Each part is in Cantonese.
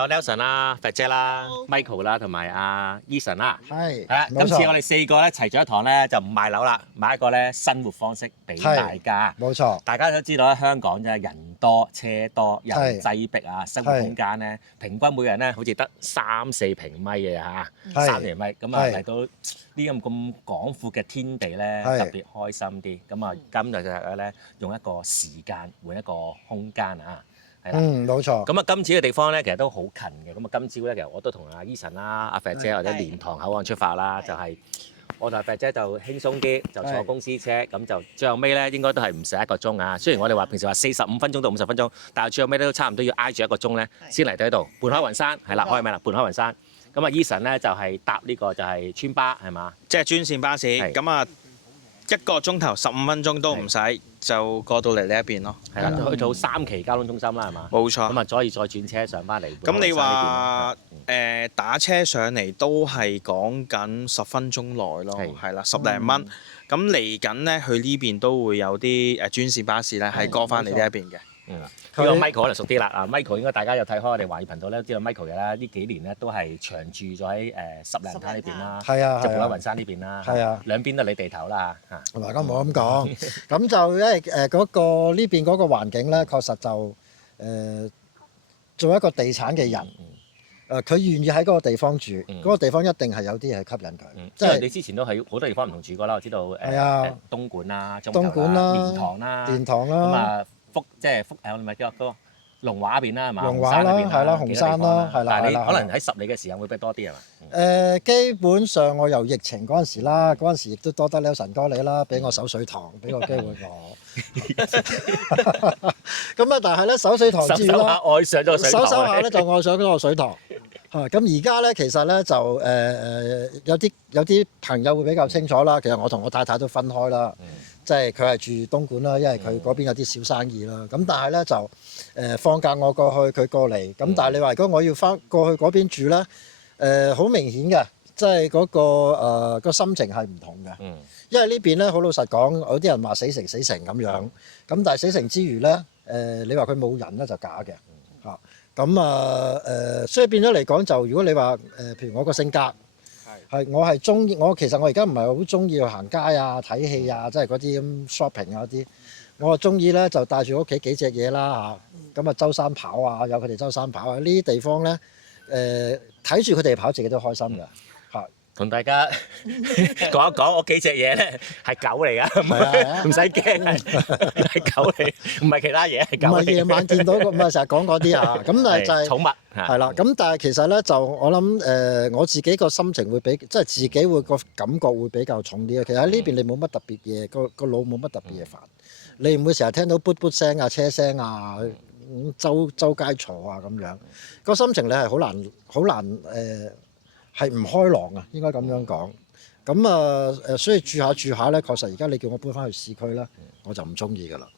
有 Nelson 啦、肥姐啦、Michael 啦，同埋阿 Eason 啦。係。係啦，今次我哋4個咧齊咗一堂咧，就唔賣樓啦，買一個咧生活方式俾大家。冇錯。大家都知道咧，香港真係人多車多，人擠迫啊，生活空間咧平均每人咧好似得3-4平米嘅嚇，3平米咁啊嚟到呢咁廣闊嘅天地咧，特別開心啲。咁啊，今日就咧用一個時間換一個空間啊。係啦，冇錯。咁啊，今次嘅地方咧，其實都好近嘅。咁啊，今朝咧，其實我都同阿 Eason 啦、阿肥姐或者蓮塘口岸出發啦，就係我同阿肥姐就輕鬆啲，就坐公司車，咁就最後尾咧應該都係唔使1個鐘啊。雖然我哋話平時話45分鐘到50分鐘，但係最後尾都差唔多要挨住1個鐘咧，先嚟到呢度。半海雲山係啦，開名啦，半海雲山。咁啊，Eason 咧就係搭呢個就係村巴係嘛，即係專線巴士。咁啊，1個鐘頭15分鐘都唔使，就過到嚟呢一邊咯。係啦，去到3期交通中心啦，係嘛？冇錯。咁啊，可以再轉車上翻嚟。咁你話打車上嚟都係講緊10分鐘內咯，係啦，10零蚊。咁嚟緊咧，去呢邊都會有啲專線巴士咧，係過翻嚟呢一邊嘅。呢個 Michael 可能熟啲啦。啊 ，Michael 應該大家有睇開我哋華語頻道咧，知道 Michael 嘅啦。呢幾年咧都係長住咗喺十零灘呢邊啦，即係半海雲山呢邊啦。係啊，兩邊都你地頭啦嚇。嗱，咁冇咁講，咁就因為嗰個呢邊嗰個環境咧，確實就做一個地產嘅人，佢願意喺嗰個地方住，嗰個地方一定係有啲嘢吸引佢。即係你之前都喺好多地方唔同住過啦，我知道東莞啦、中頭啦、蓮塘啦、咁啊。即係我哋咪叫個龍華嗰邊啦，係嘛？龍華啦，係啦，紅山啦，係啦。但係你可能喺10里嘅時間會比較多啲係嘛？基本上我由疫情嗰陣時啦，嗰陣時亦都多得 Nelson 哥你啦，俾我守水塘，俾個機會我。咁啊，但係咧守水塘之餘咧，愛上咗個水塘。手下咧就愛上咗個水塘。咁而家咧其實咧就有啲朋友會比較清楚啦。其實我同我太太都分開啦。即係佢係住東莞啦，因為佢嗰邊有啲小生意啦。咁但係咧就放假我過去，佢過嚟。咁但係你話如果我要翻過去嗰邊住咧，好明顯嘅，即係嗰個心情係唔同嘅。因為呢邊咧好老實講，有啲人話死城咁樣。咁但係死城之餘咧，你話佢冇人咧就假嘅嚇。咁所以變咗嚟講就，如果你話譬如我個性格。我係中意，其實我而家唔係好中意去行街啊、睇戲啊，即係嗰啲咁 shopping 啊嗰啲。我係中意咧就帶住屋企幾隻嘢啦嚇，咁啊周山跑啊，有佢哋周山跑啊，呢啲地方咧睇住佢哋跑，自己都開心㗎嚇。同大家講一講，我幾隻嘢咧係狗嚟㗎，唔使驚，係狗嚟，唔係其他嘢，係狗嚟。唔係夜晚見到唔係成日講嗰啲啊，咁但係就係寵物係啦。咁但係其實咧就我諗我自己個心情會即係自己會個感覺會比較重啲啊。其實喺呢邊你冇乜特別嘢，個腦冇乜特別嘢煩，你唔會成日聽到噗噗聲啊、車聲啊、周街嘈啊咁樣，個心情你係好難係唔開朗啊，應該咁樣講。咁所以住下咧，確實而家你叫我搬翻去市區咧，我就唔中意㗎啦。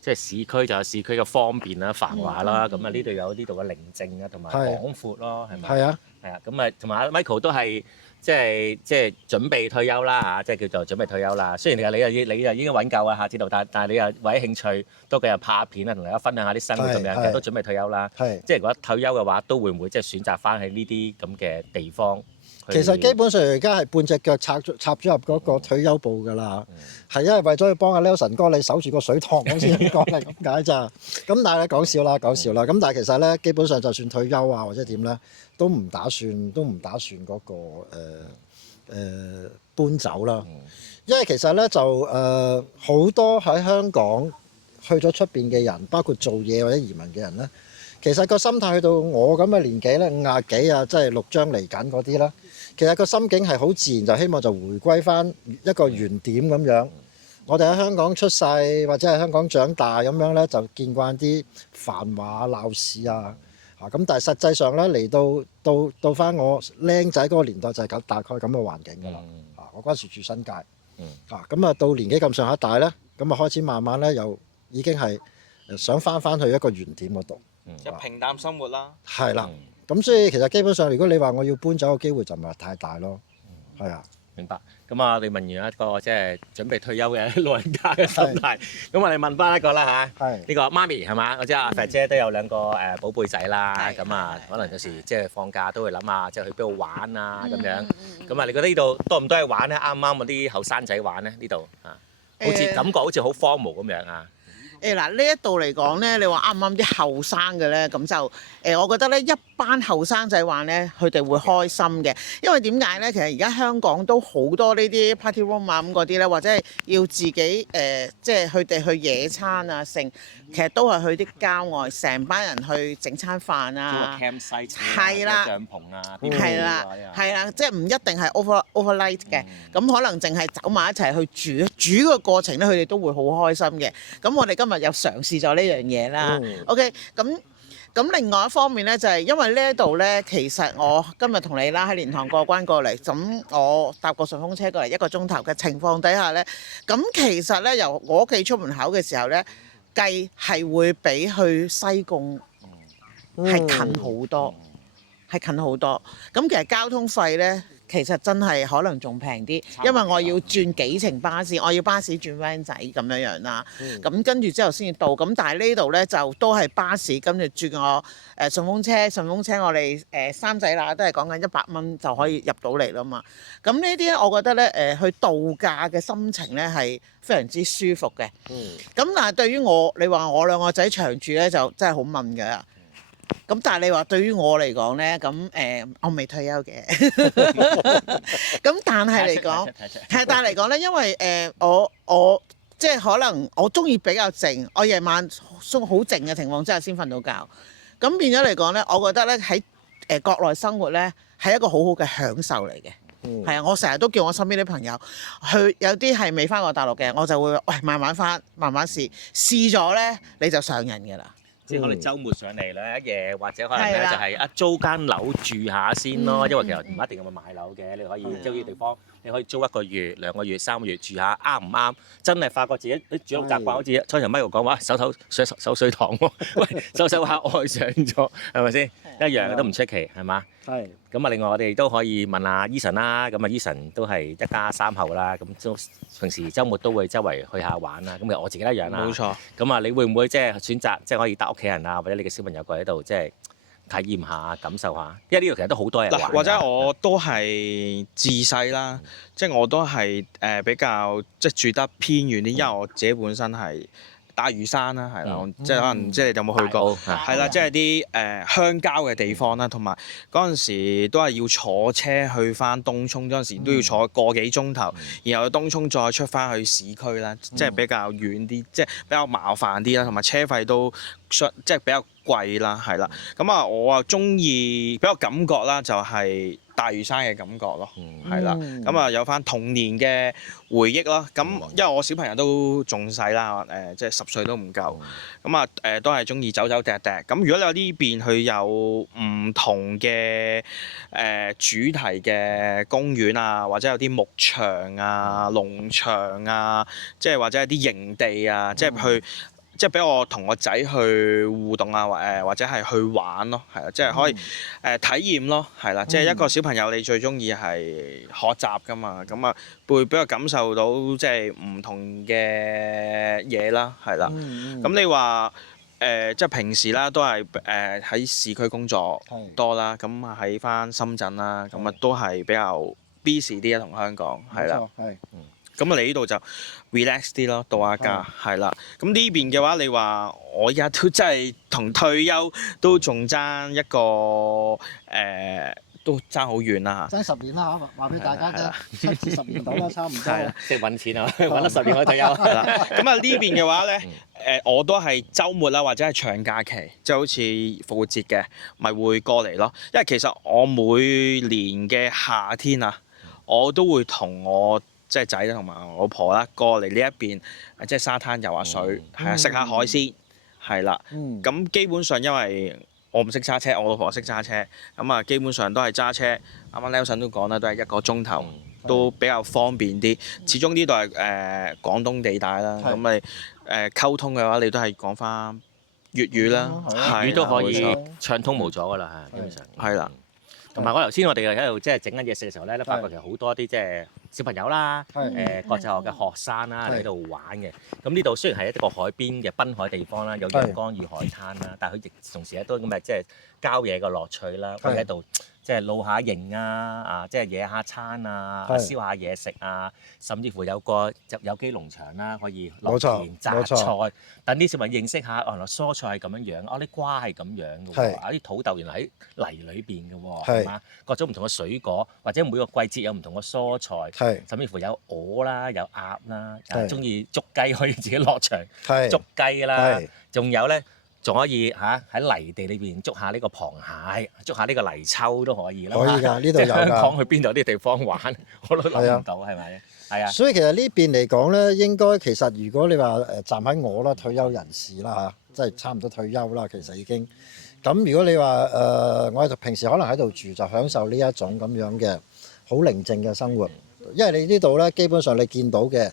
即係市區就有市區嘅方便啦、繁華啦，咁啊呢度有呢度嘅寧靜啊，同埋廣闊咯，係咪？係啊，係啊，咁啊同埋阿 Michael 都係即係準備退休啦嚇，即係叫做準備退休啦。雖然你就已經揾夠啊嚇，知道，但係你又為咗興趣，都繼續拍片啊，同大家分享下啲生活咁樣，其實都準備退休啦。即係如果退休嘅話，都會唔會即係選擇翻喺呢啲咁嘅地方？其實基本上而家係半隻腳插咗入嗰個退休部㗎啦，係因為為咗要幫阿 Nelson 哥你守住個水塘，我先講係咁解咋。咁但係咧講笑啦。咁但係其實咧，基本上就算退休啊或者點咧，都唔打算嗰個搬走啦。因為其實咧就好多喺香港去咗出邊嘅人，包括做嘢或者移民嘅人咧，其實個心態去到我咁嘅年紀咧，50幾啊，即係6張嚟緊嗰啲啦。其實個心境係好自然，就希望就回歸翻一個原點咁樣。我哋喺香港出世或者喺香港長大咁樣咧，就見慣啲繁華鬧市啊咁。但係實際上咧，嚟到翻我僆仔嗰個年代就係咁大概咁嘅環境㗎啦。我嗰陣時住新界咁啊，到年紀咁上下大咧，咁啊開始慢慢咧又已經係想翻去一個原點嗰度。就平淡生活啦。係啦。咁所以其實基本上，如果你話我要搬走嘅機會就唔係太大咯，係啊。明白。咁啊，你問完一個即係準備退休嘅老人家嘅心態，咁我哋問翻一個啦嚇。係呢個媽咪係嘛？我知阿肥姐都有兩個寶貝仔啦，係咁啊可能有時即係放假都會諗下，即係去邊度玩啊咁樣。嗯咁啊，你覺得呢度多唔多嘢玩咧？啱唔啱嗰啲後生仔玩咧？呢度啊，好似感覺好似好荒蕪咁樣啊。嗱呢一度嚟講咧，你話啱唔啱啲後生嘅咧？咁就我覺得咧，一班後生仔玩咧，佢哋會開心嘅。因為點解咧？其實而家香港都好多呢啲 party room 啊咁嗰啲咧，或者係要自己即係佢哋去野餐啊，剩其實都係去啲郊外，成班人去整餐飯啊。campsite 係啦帳篷啊，係啦，係啦，即係唔一定係 overnight 嘅，咁可能淨係走埋一齊去煮個過程咧，佢哋都會好開心嘅。咁我哋今日又嘗試咗呢樣嘢啦。OK，咁另外一方面咧，就係因為呢一度咧，其實我今日同你啦喺蓮塘過關過嚟，咁我搭個順風車過嚟1個鐘頭嘅情況底下咧，咁其實咧由我屋企出門口嘅時候咧，計係會比去西貢係近好多。係近好多，咁其實交通費呢，其實真係可能仲平啲，因為我要轉幾程巴士，我要巴士轉 van 仔咁樣樣啦。咁跟住之後先至到，咁但係呢度呢，就都係巴士，跟住轉我順風車我哋三仔乸都係講緊100蚊就可以入到嚟啦嘛。咁呢啲呢，我覺得呢，去度假嘅心情呢係非常之舒服嘅。咁但係對於你話我兩個仔長住呢，就真係好悶㗎。咁但係你話對於我嚟講咧，咁我未退休嘅，咁但係嚟講，但係嚟講咧，因為我即係可能我中意比較靜，我夜晚好靜嘅情況之下先瞓到覺，咁變咗嚟講咧，我覺得咧喺國內生活咧係一個好好嘅享受嚟嘅，係啊，我成日都叫我身邊啲朋友去，有啲係未翻過大陸嘅，我就會喂慢慢翻，慢慢試咗咧你就上癮㗎啦。即係可能週末上嚟咧一夜，或者可能咧就係租間樓住下先咯。因為其實唔一定咁買樓嘅，你可以租呢啲地方，你可以租1個月、2個月、3個月住下，啱唔啱？真係發覺自己住屋習慣，好似初頭 Michael 講話守水塘喎，喂，守下愛上咗，係咪先？一樣都唔出奇，係嘛？係。咁啊，另外我哋都可以問下 Eason 啦。咁啊，Eason 都係一家3口啦。咁平時週末都會周圍去下玩啦。咁其實我自己一樣啦。冇錯。咁啊，你會唔會即係選擇即係可以帶屋企人啊，或者你嘅小朋友過嚟喺度即係體驗下、感受下？因為呢度其實都好多人玩。或者我都係自細啦，即係我都係比較即係住得偏遠啲，因為我自己本身係大嶼山啦，係啦，即係可能唔知你哋有冇去過，係啦，即係啲鄉郊嘅地方啦，同埋嗰陣時都係要坐車去翻東涌，嗰陣時都要坐個幾鐘頭，然後去東涌再出翻去市區啦，即係比較遠啲，即係比較麻煩啲啦，同埋車費都即係比較貴啦，係啦，咁啊我啊中意比較感覺啦，就係大嶼山嘅感覺咯，係啦，咁啊有翻童年嘅回憶咯，咁因為我小朋友都仲細啦，即係10歲都唔夠，咁啊都係中意走走趯趯，咁如果你有呢邊佢有唔同嘅主題嘅公園啊，或者有啲牧場啊、農場啊，即係或者係啲營地啊，即係去。即係俾我同個仔去互動啊，或者係去玩咯，係啦，即係可以體驗咯，係啦，即係一個小朋友你最中意係學習㗎嘛，咁啊會俾佢感受到即係唔同嘅嘢啦，係啦，咁你話即係平時啦都係喺市區工作多啦，咁啊喺返深圳啦，咁啊都係比較 busy 啲啊同香港係啦。咁啊，你呢度就 relax 啲咯，度下假係啦。咁呢邊嘅話，你話我而家都真係同退休都仲爭一個都爭好遠啦嚇。爭10年啦嚇，話俾大家聽，7至10年到啦，差唔多。即係揾錢啊，揾得10年可以退休。係啦。咁啊呢邊嘅話咧，我都係週末啦，或者係長假期，即係好似復活節嘅，咪會過嚟咯。因為其實我每年嘅夏天啊，我都會同我即係仔啦，同埋我老婆啦，過嚟呢一邊，即係沙灘遊下水，係啊，食下海鮮，係啦。咁基本上因為我唔識揸車，我老婆識揸車，咁啊基本上都係揸車。啱啱 Nelson 都講啦，都係1個鐘頭，都比較方便啲。始終呢度係廣東地帶啦，咁你溝通嘅話，你都係講翻粵語啦，粵語都可以暢通無阻㗎啦，基本上。係啦。同埋我頭先我哋喺度即係整緊嘢食嘅時候咧，都發覺其實好多啲即係小朋友啦，國際學嘅學生啦喺度玩嘅。咁呢度雖然係一個海邊嘅濱海地方啦，有陽光與海灘啦，但係佢亦同時都咁嘅即係郊野嘅樂趣啦，可以喺度即係露下營啊，即係野下餐啊，燒下嘢食啊，甚至乎有個有機農場啦，可以落田摘菜，等啲小朋友認識下，原來蔬菜係咁樣樣，啲瓜係咁樣嘅喎，啲土豆原來喺泥裏邊嘅喎，係嘛？各種唔同嘅水果，或者每個季節有唔同嘅蔬菜，甚至乎有鵝啦，有鴨啦，中意捉雞可以自己落場捉雞啦，仲有咧。仲可以喺泥地裏邊捉下呢個螃蟹，捉下呢個泥鰍都可以啦。可以㗎，呢度有㗎。香港去邊度啲地方玩，我都諗唔到，係咪？係啊。所以其實呢邊嚟講咧，應該其實如果你話站喺我啦，退休人士啦即係差唔多退休啦，其實已經。咁如果你話我哋平時可能喺度住，就享受呢一種咁樣嘅好寧靜嘅生活，因為你呢度咧基本上你見到嘅。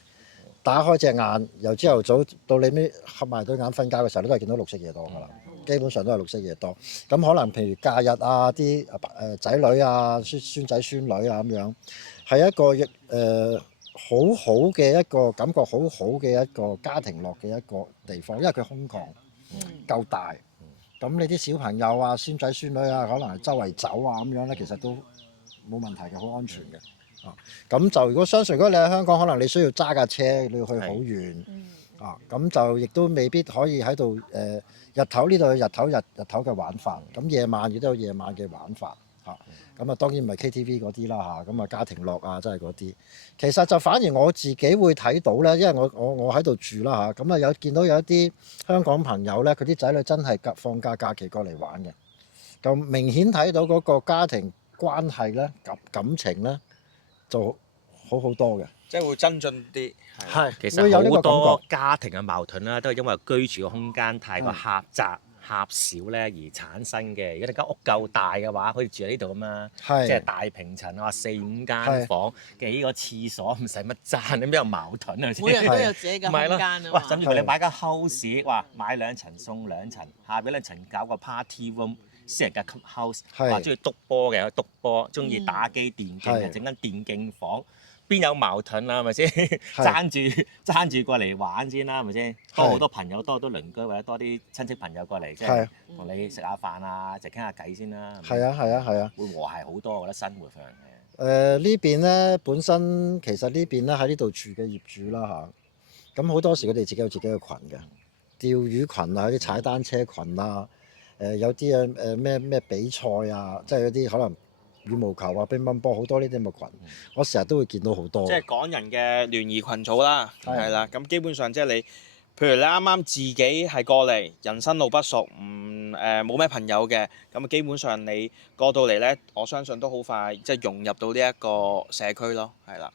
打開隻眼，由朝頭早到你尾合埋對眼瞓覺嘅時候，你都係見到綠色嘢多㗎啦。基本上都係綠色嘢多。咁可能譬如假日啊，啲仔女啊、孫仔孫女啊咁樣，係一個好好嘅一個感覺，好好嘅一個家庭樂嘅一個地方，因為佢空曠夠大。咁你啲小朋友啊、孫仔孫女啊，可能係周圍走啊咁樣咧，其實都冇問題嘅，好安全嘅。咁就如果相信，如果你喺香港，可能你需要揸架車，你要去好遠，咁就亦都未必可以喺度日頭呢度有日頭嘅玩法，咁夜晚亦都有夜晚嘅玩法，咁啊當然唔係 KTV 嗰啲啦咁啊家庭樂啊，真係嗰啲。其實就反而我自己會睇到咧，因為我喺度住啦咁啊見到有一啲香港朋友咧，佢啲仔女真係放假期過嚟玩嘅，咁明顯睇到嗰個家庭關係咧、感情咧。就好多嘅，即係會增進啲。係，其實好多家庭嘅矛盾啦，都係因為居住嘅空間太過狹窄、狹小咧而產生嘅。如果你間屋夠大嘅話，可以住喺呢度咁嘛，即係大平層啊，4-5間房，幾個廁所，唔使乜爭，你邊有矛盾啊？每人都有自己嘅空間啊嘛。哇！甚至乎你買間 house， 哇，買2層送2層，下邊2層搞個 party room。私人嘅 club house， 話中意篤波嘅有篤波，中意打機電競嘅整間電競房，邊有矛盾啊？係咪先？爭住過嚟玩先啦，係咪先？多好多朋友，多好多鄰居或者多啲親戚朋友過嚟，即係同你食下飯啊，就傾下偈先啦。係啊，會和諧好多，我覺得生活上呢邊咧本身其實呢邊咧喺呢度住嘅業主啦咁好多時佢哋自己有自己嘅群嘅，釣魚群啊，啲踩單車群啊。有啲咩比賽啊，即係有啲可能羽毛球啊、乒乓波好多呢啲咁嘅群，我成日都會見到好多。即係港人嘅聯誼群組啦，係啦。咁基本上即係你，譬如你啱啱自己係過嚟，人生路不熟，冇咩朋友嘅，咁基本上你過到嚟咧，我相信都好快即係融入到呢一個社區咯，係啦。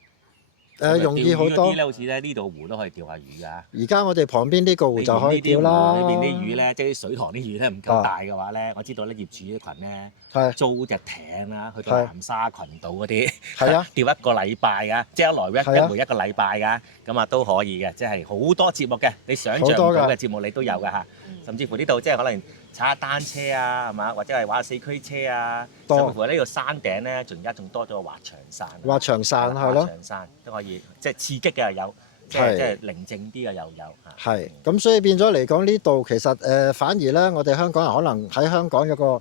容易好多。好似咧呢度湖都可以釣下魚㗎。而家我哋旁邊呢個湖就可以釣啦。呢邊啲魚咧，即係啲水塘啲魚咧唔夠大嘅話咧，我知道咧業主啲群咧租隻艇啦，去到南沙群島嗰啲，釣一個禮拜㗎，即係一來一回一個禮拜㗎，咁啊都可以嘅，即係好多節目嘅，你想象唔到嘅節目你都有㗎嚇，甚至乎呢度即係可能踩下單車啊，係嘛，或者係玩下4驅車啊，甚至乎呢個山頂咧，而家仲多咗個滑翔傘。滑翔傘係咯，滑翔傘都可以，即係刺激嘅又有，即係寧靜啲嘅又有嚇。係，咁所以變咗嚟講呢度其實反而咧，我哋香港人可能喺香港有個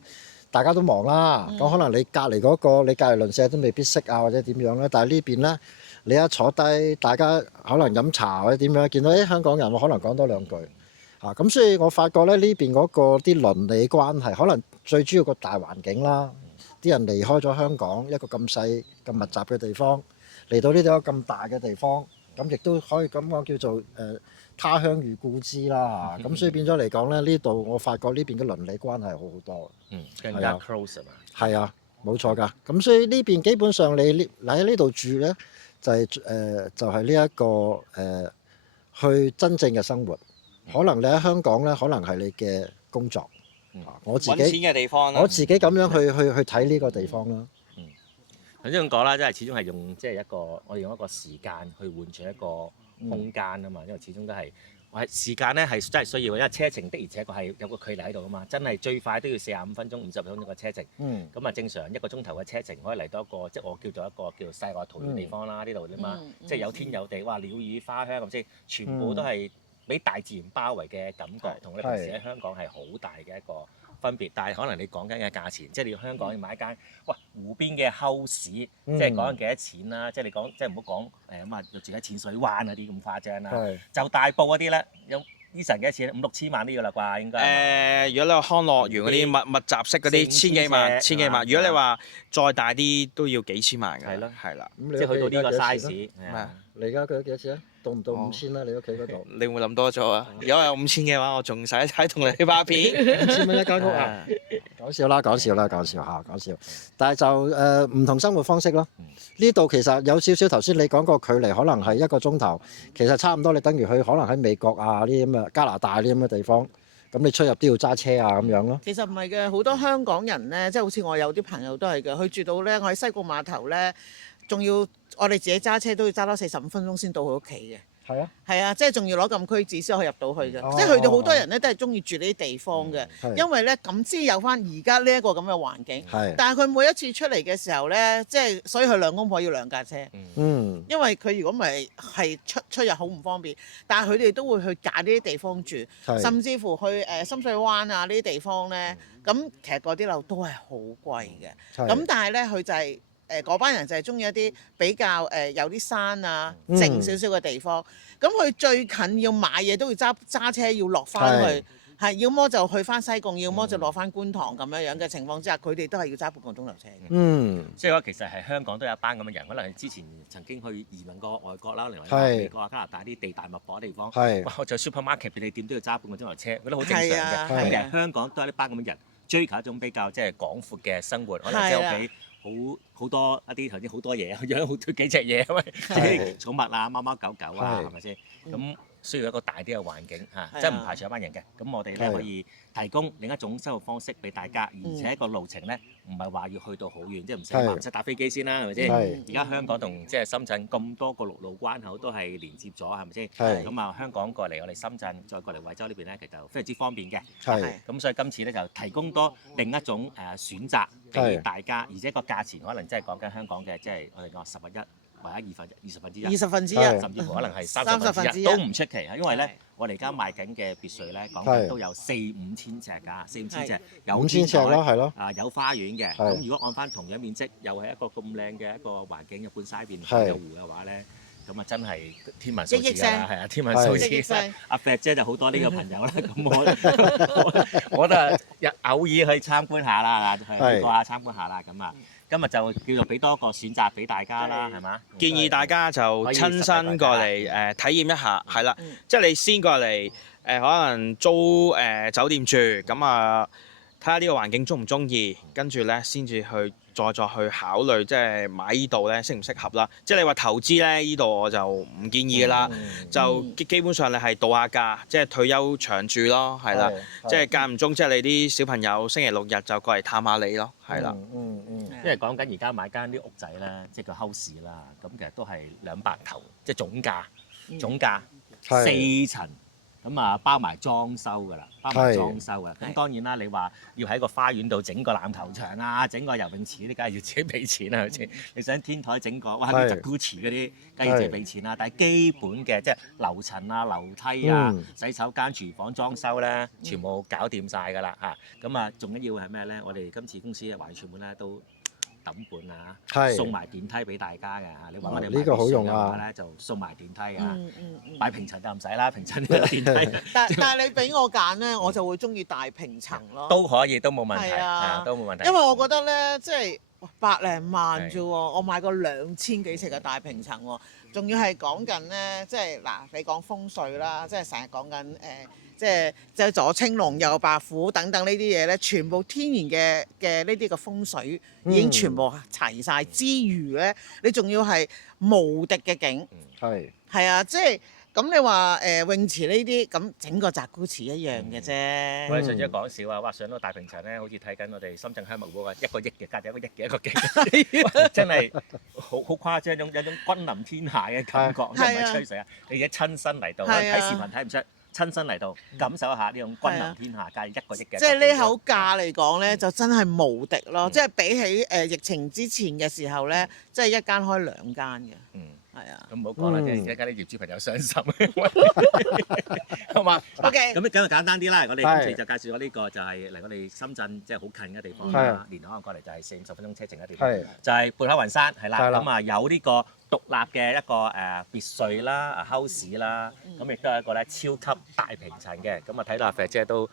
大家都忙啦，咁可能你隔離嗰個你隔離鄰舍都未必識啊，或者點樣咧？但係呢邊咧，你一坐低，大家可能飲茶或者點樣，見到香港人，我可能講多2句。咁所以我發覺咧呢邊嗰個啲鄰里關係，可能最主要個大環境啦，啲人離開咗香港一個咁細咁密集嘅地方，嚟到呢度咁大嘅地方，咁亦都可以咁講叫做他鄉遇故知啦。咁所以變咗嚟講咧，呢度我發覺呢邊嘅鄰里關係好好多。更加 close 啊嘛。係啊，冇錯㗎。咁所以呢邊基本上你喺呢度住咧，就係呢一個去真正嘅生活。可能你喺香港咧，可能係你嘅工作。我自己揾錢嘅地方啦。我自己咁樣去睇呢個地方啦。頭先咁講啦，即係始終係用即係我哋用一個時間去換取一個空間啊嘛，因為始終都係係時間咧係真係需要，因為車程的而且確係有個距離喺度噶嘛，真係最快都要45分鐘、50分鐘嘅車程。咁啊正常一個鐘頭嘅車程可以嚟到一個即係我叫做一個叫做世外桃源地方啦，呢度啫嘛，即係有天有地，哇鳥語花香咁先，全部都係俾大自然包圍嘅感覺，同你平時喺香港係好大嘅一個分別。但係可能你講緊嘅價錢，即係你香港要買一間湖邊嘅 house，即係講緊幾多錢啦？即係你講即係唔好講咁啊，住喺淺水灣嗰啲咁誇張啦。就大埔嗰啲咧，有Eason幾多錢？5、6千萬都要啦啩，應該。如果你話康樂園嗰啲密集式嗰啲，千幾萬、千幾萬。如果你話再大啲，都要幾千萬㗎。係咯，係啦。即係去到呢個 size。咩？你而家佢幾多錢啊？到唔到5000啦？你屋企嗰度？你會諗多咗啊？如果有5000嘅話，我仲使一齊同你拍片。5000蚊一間屋啊！講笑啦，講笑啦，講笑嚇，講笑。但係就唔同生活方式咯。呢度其實有少少頭先你講個距離，可能係1個鐘頭，其實差唔多。你等於去可能喺美國啊呢啲咁嘅加拿大呢啲咁嘅地方，咁你出入都要揸車啊咁樣咯。其實唔係嘅，好多香港人咧，即係好似我有啲朋友都係嘅，佢住到咧，我喺西貢碼頭咧，仲要我哋自己揸車都要揸多45分鐘先到佢屋企嘅。係啊，係啊，即係仲要攞禁區紙先可以入到去嘅。即係佢哋好多人咧都係中意住呢啲地方嘅，因為咧咁先有翻而家呢一個咁嘅環境。但係佢每一次出嚟嘅時候咧，即係所以佢兩公婆要2架車。因為佢如果唔係出入好唔方便，但係佢哋都會去揀呢啲地方住，甚至乎去深水灣啊呢啲地方咧，咁其實嗰啲樓都係好貴嘅。咁但係咧佢就係。嗰班人就係中意一啲比較有啲山啊靜少少嘅地方，咁佢最近要買嘢都要揸車要落翻去，係要麼就去翻西貢，要麼就落翻觀塘咁樣嘅情況之下，佢哋都係要揸半個鐘頭車嘅。即係話其實係香港都有一班咁嘅人，可能之前曾經去移民過外國啦，例如美國啊、加拿大啲地大物博嘅地方，哇！我就 supermarket 便利店都要揸半個鐘頭車，覺得好正常嘅。咁其實香港都係一班咁嘅人，追求一種比較即係廣闊嘅生活，可能即係屋企。好多一啲頭先好多嘢，養好幾隻嘢，因為啲寵物啊、貓貓狗狗啊，係咪先？咁需要一個大啲嘅環境嚇，即係唔排除一班人嘅。咁我哋咧可以提供另一種生活方式俾大家，而且個路程咧唔係話要去到好遠，即係唔使搭飛機先啦，係咪先？而家香港同即係深圳咁多個陸路關口都係連接咗，係咪先？咁啊，香港過嚟我哋深圳，再過嚟惠州呢邊咧，其實就非常之方便嘅。咁所以今次咧就提供多另一種選擇俾大家，而且個價錢可能真係講緊香港嘅，即係我哋講11%或者20分之一，甚至乎可能係30分之一都唔出奇。因為咧，我哋而家賣緊嘅別墅咧，講緊都有4-5千尺㗎，4-5千尺，有5,000尺咯，係咯，有花園嘅。咁如果按翻同樣面積，又係一個咁靚嘅一個環境嘅半山邊有湖嘅話咧，咁啊真係天文數字啦，係啊，天文數字。阿肥姐就好多呢個朋友啦，咁我都係偶爾去參觀下啦，去過下參觀下啦，咁啊。今日就叫做俾多個選擇俾大家啦，係嘛？建議大家就親身過嚟體驗一下，係啦，即係你先過嚟可能租酒店住，咁啊睇下呢個環境中唔中意，跟住咧先至去再去考慮，即係買呢度咧適唔適合啦。即係你話投資咧，呢度我就唔建議㗎啦，就基本上你係度下假，即係退休長住咯，係啦，即係間唔中即係你啲小朋友星期6日就過嚟探下你咯，係啦。因為講緊而家買間啲屋仔咧，即係個 house 啦，咁其實都係200頭，即係總價4層，咁啊包埋裝修㗎啦，咁當然啦，你話要喺個花園度整個籃球場啊，整個游泳池嗰啲，梗係要自己俾錢啦，係咪先？你想天台整個哇啲 Jacuzzi 嗰啲，梗係要自己俾錢啦。但係基本嘅即係樓層啊、樓梯啊、洗手間、廚房裝修咧，全部搞掂晒㗎啦嚇。咁啊，仲緊要係咩咧？我哋今次公司嘅華傳媒咧都抌本啊，送埋電梯俾大家嘅嚇。你話我哋買別墅嘅話咧，就送埋電梯啊。買平層就唔使啦，平層電梯。但係你俾我揀咧，我就會中意大平層咯。都可以，都冇問題，都冇問題。因為我覺得咧，即係百零萬啫喎，我買個2000幾尺嘅大平層喎，仲要係講緊咧，即係嗱，你講風水啦，即係成日講緊即係左青龍右白虎等等呢啲嘢咧，全部天然嘅呢啲嘅風水已經全部齊晒之餘咧，你仲要係無敵嘅景，係啊，即係咁你話泳池呢啲咁整個澤古池一樣嘅啫。我哋上次講笑啊，哇！上到大平層咧，好似睇緊我哋深圳香木嗰個1個億嘅，隔住1個億嘅一個景，真係好誇張，有種君臨天下嘅感覺，唔係吹水啊！你而家親身嚟到，睇視頻睇唔出。親身嚟到感受一下呢種君臨天下皆一個億嘅。即係呢口價嚟講咧，就真係無敵咯！即係比起疫情之前嘅時候咧，即係一間開兩間嘅。係啊。咁唔好講啦，即係而家啲業主朋友傷心，好嘛 OK 咁就簡單啲啦。我哋今次就介紹咗呢個就係離我哋深圳即係好近嘅地方啦。連可能過嚟就係40-50分鐘車程嘅地方，就係貝海雲山係啦。咁啊有呢個獨立嘅一個別墅啦、house 啦，咁亦都係一個咧超級大平層嘅。咁啊睇到阿肥姐都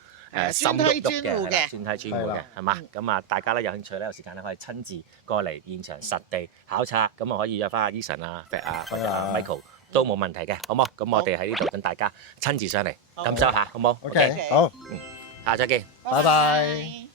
心喐喐嘅，專梯專戶嘅係嘛？咁啊大家咧有興趣咧有時間咧可以親自過嚟現場實地考察，咁啊可以約翻阿 Eason 啊、肥啊或者 Michael 都冇問題嘅，好冇？咁我哋喺呢度等大家親自上嚟感受下，好冇 OK，好，下再見，拜拜。